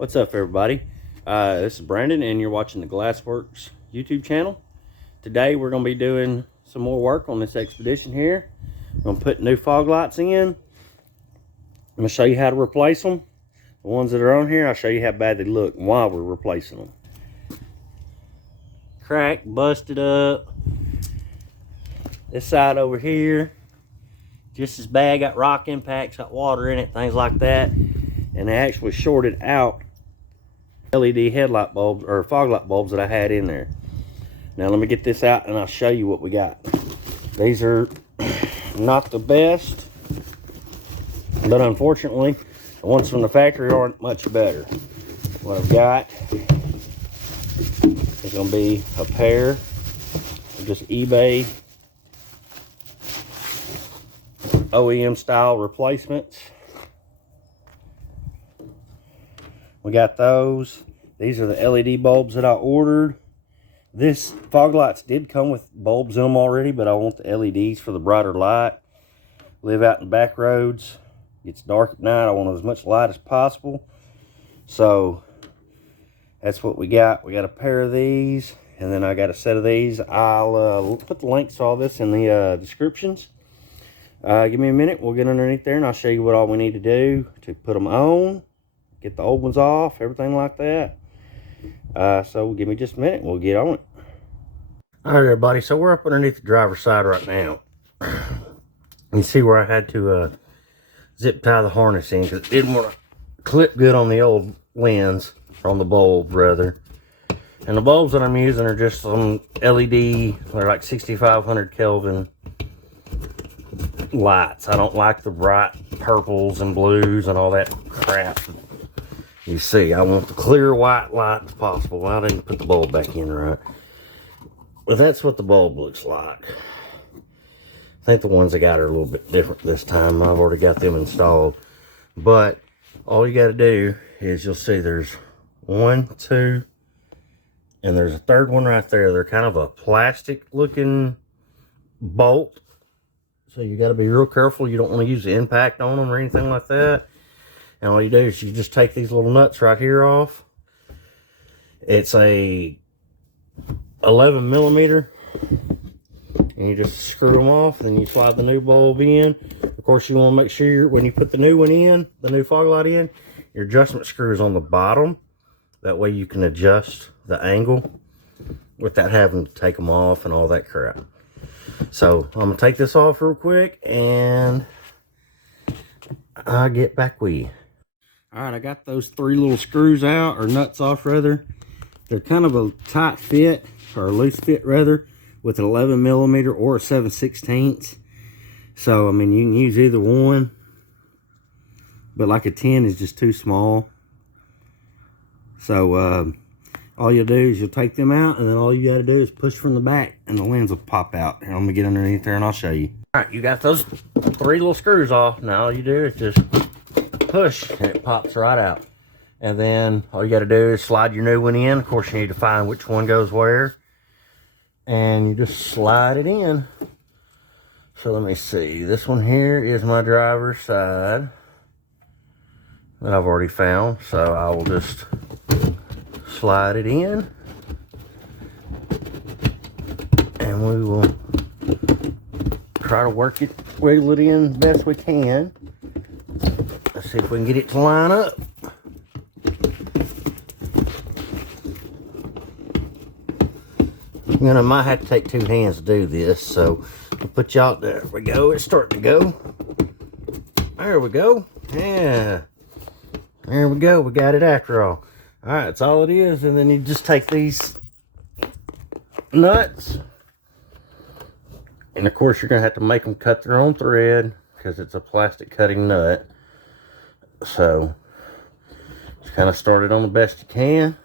What's up, everybody? This is Brandon, and you're watching the Glassworks YouTube channel. Today, we're going to be doing some more work on this expedition here. I'm going to put new fog lights in. I'm going to show you how to replace them. The ones that are on here, I'll show you how bad they look and why we're replacing them. Cracked, busted up. This side over here, just as bad. Got rock impacts, got water in it, things like that. And they actually shorted out LED headlight bulbs or fog light bulbs that I had in there. Now let me get this out and I'll show you what we got. These are not the best, but unfortunately the ones from the factory aren't much better. What I've got is going to be a pair of just eBay OEM style replacements. We got those. These are the LED bulbs that I ordered. This fog lights did come with bulbs in them already, but I want the LEDs for the brighter light. Live out in back roads. It's dark at night. I want as much light as possible. So that's what we got. We got a pair of these, and then I got a set of these. I'll put the links to all this in the descriptions. Give me a minute. We'll get underneath there, and I'll show you what all we need to do to put them on. Get the old ones off, everything like that. So give me just a minute, we'll get on it. All right, everybody, so we're up underneath the driver's side right now. You see where I had to zip tie the harness in because it didn't want to clip good on the old lens, on the bulb rather. And the bulbs that I'm using are just some LED, they're like 6500 Kelvin lights. I don't like the bright purples and blues and all that crap. You see, I want the clear white light as possible. Well, I didn't put the bulb back in right. But that's what the bulb looks like. I think the ones I got are a little bit different this time. I've already got them installed. But all you got to do is you'll see there's 1, 2, and there's a third one right there. They're kind of a plastic looking bolt. So you got to be real careful. You don't want to use the impact on them or anything like that. And all you do is you just take these little nuts right here off. It's a 11 millimeter. And you just screw them off. Then you slide the new bulb in. Of course, you want to make sure when you put the new one in, the new fog light in, your adjustment screw is on the bottom. That way you can adjust the angle without having to take them off and all that crap. So I'm going to take this off real quick and I'll get back with you. All right, I got those 3 little screws out, or nuts off rather. They're kind of a tight fit, or a loose fit rather, with an 11 millimeter or a 7/16. So, I mean, you can use either one, but like a 10 is just too small. So, all you'll do is you'll take them out, and then all you got to do is push from the back, and the lens will pop out. Here, I'm going to get underneath there, and I'll show you. All right, you got those 3 little screws off. Now all you do is just push and it pops right out, and then all you got to do is slide your new one in. Of course, you need to find which one goes where, and you just slide it in. So let me see, this one here is my driver's side that I've already found, so I will just slide it in, and we will try to wiggle it in the best we can. Let's see if we can get it to line up. I might have to take 2 hands to do this, so I'll put y'all, there we go, it's starting to go. There we go, yeah. There we go, we got it after all. All right, that's all it is, and then you just take these nuts, and of course you're gonna have to make them cut their own thread because it's a plastic cutting nut. So just kind of start it on the best you can,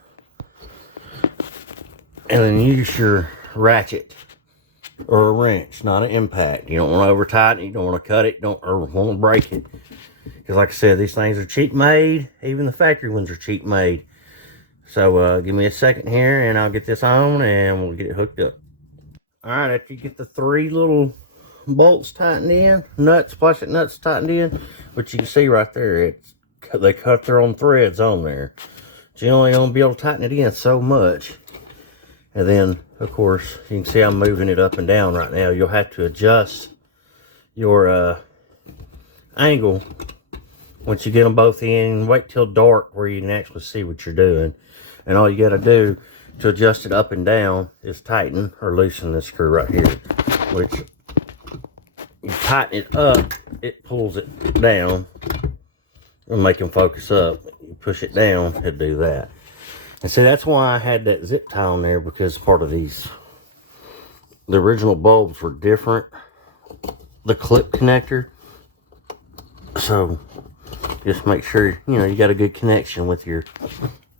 and then use your ratchet or a wrench, not an impact. You don't want to over tighten it, you don't want to cut it, or want to break it, because like I said, these things are cheap made. Even the factory ones are cheap made. So give me a second here and I'll get this on and we'll get it hooked up. All right, after you get the 3 little bolts tightened in, plastic nuts tightened in, which you can see right there, they cut their own threads on there. But you're only going to be able to tighten it in so much. And then, of course, you can see I'm moving it up and down right now. You'll have to adjust your angle once you get them both in. Wait till dark where you can actually see what you're doing. And all you got to do to adjust it up and down is tighten or loosen this screw right here. Which, you tighten it up, it pulls it down and make them focus up. You push it down, it'll do that. And see, that's why I had that zip tie on there, because part of these, the original bulbs were different, the clip connector. So just make sure, you know, you got a good connection with your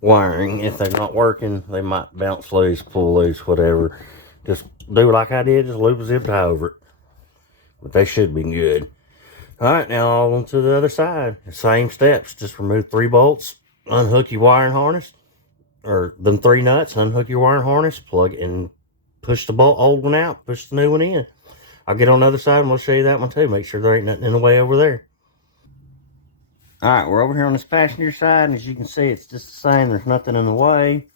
wiring. If they're not working, they might bounce loose, pull loose, whatever. Just do like I did, just loop a zip tie over it. But they should be good. All right, now on to the other side. Same steps, just remove 3 bolts, unhook your wiring harness, or them 3 nuts, unhook your wiring harness, plug it and push the old one out, push the new one in. I'll get on the other side and we'll show you that one too. Make sure there ain't nothing in the way over there. All right, we're over here on this passenger side, and as you can see, it's just the same. There's nothing in the way.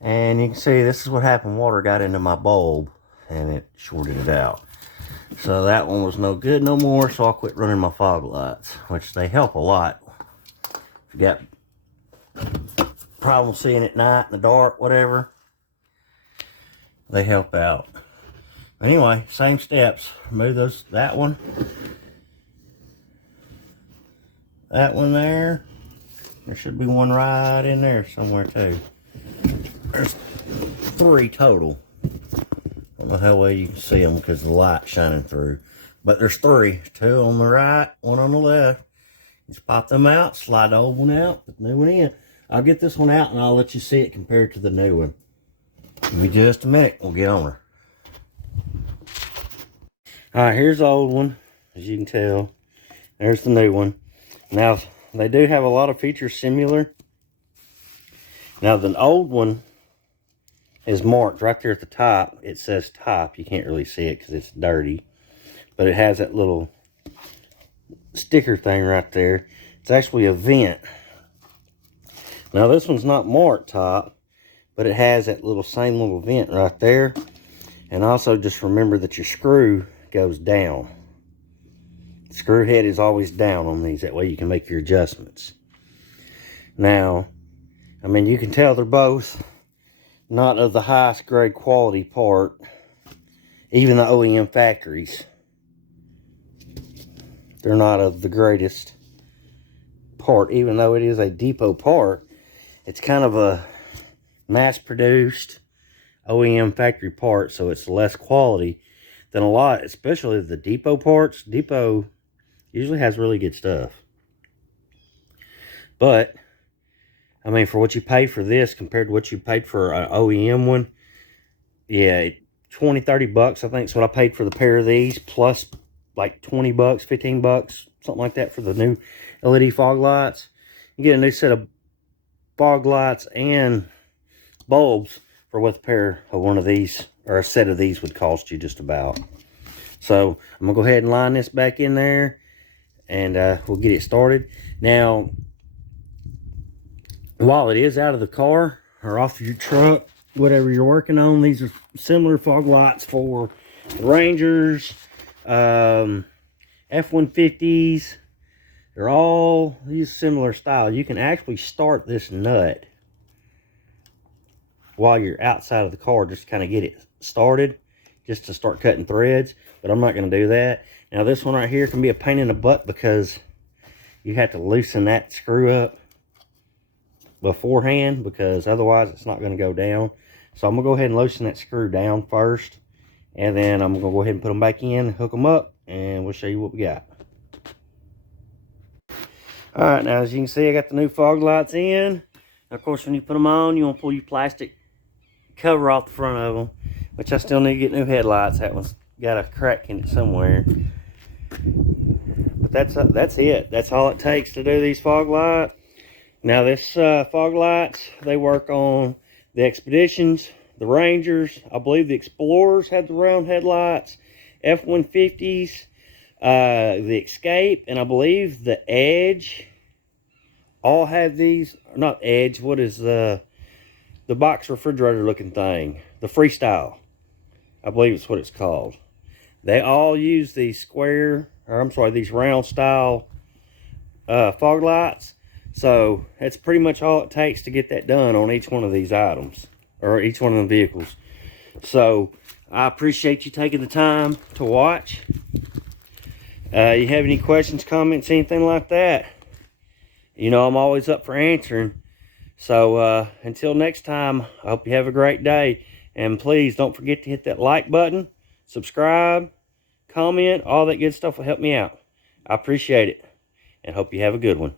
And you can see this is what happened. Water got into my bulb and it shorted it out. So that one was no good no more, so I'll quit running my fog lights, which they help a lot. If you got problems seeing at night in the dark, whatever, they help out. Anyway, same steps. Remove that one there. There should be one right in there somewhere too. There's 3 total. I don't know how well you can see them because the light's shining through. But there's 3. 2 on the right, 1 on the left. Just pop them out, slide the old one out, put the new one in. I'll get this one out and I'll let you see it compared to the new one. Give me just a minute, we'll get on her. Alright, here's the old one, as you can tell. There's the new one. Now, they do have a lot of features similar. Now, the old one is marked right there at the top. It says top. You can't really see it because it's dirty. But it has that little sticker thing right there. It's actually a vent. Now, this one's not marked top, but it has that same little vent right there. And also just remember that your screw goes down. The screw head is always down on these. That way you can make your adjustments. Now, I mean, you can tell they're both not of the highest grade quality part. Even the OEM factories, they're not of the greatest part. Even though it is a depot part, it's kind of a mass-produced OEM factory part, so it's less quality than a lot, especially the depot parts. Depot usually has really good stuff. But, I mean, for what you pay for this compared to what you paid for an OEM one, yeah, 20, 30 bucks, I think is what I paid for the pair of these, plus like 20 bucks, 15 bucks, something like that for the new LED fog lights. You get a new set of fog lights and bulbs for what the pair of one of these, or a set of these, would cost you just about. So I'm gonna go ahead and line this back in there, and we'll get it started. Now, while it is out of the car or off of your truck, whatever you're working on, these are similar fog lights for the Rangers, F150s. They're all these similar style. You can actually start this nut while you're outside of the car, just to kind of get it started, just to start cutting threads. But I'm not going to do that. Now, this one right here can be a pain in the butt because you have to loosen that screw up beforehand, because otherwise it's not going to go down. So I'm going to go ahead and loosen that screw down first, and then I'm going to go ahead and put them back in, hook them up, and we'll show you what we got. Alright, now as you can see, I got the new fog lights in. Of course, when you put them on, you want to pull your plastic cover off the front of them, which I still need to get new headlights. That one's got a crack in it somewhere. But that's it. That's all it takes to do these fog lights. Now, this fog lights, they work on the Expeditions, the Rangers. I believe the Explorers had the round headlights, F-150s, the Escape, and I believe the Edge all have these, not Edge, what is the box refrigerator looking thing? The Freestyle, I believe it's what it's called. They all use these square, or I'm sorry, these round style fog lights. So that's pretty much all it takes to get that done on each one of these items, or each one of the vehicles. So I appreciate you taking the time to watch. You have any questions, comments, anything like that, you know I'm always up for answering. So until next time, I hope you have a great day. And please don't forget to hit that like button, subscribe, comment, all that good stuff will help me out. I appreciate it, and hope you have a good one.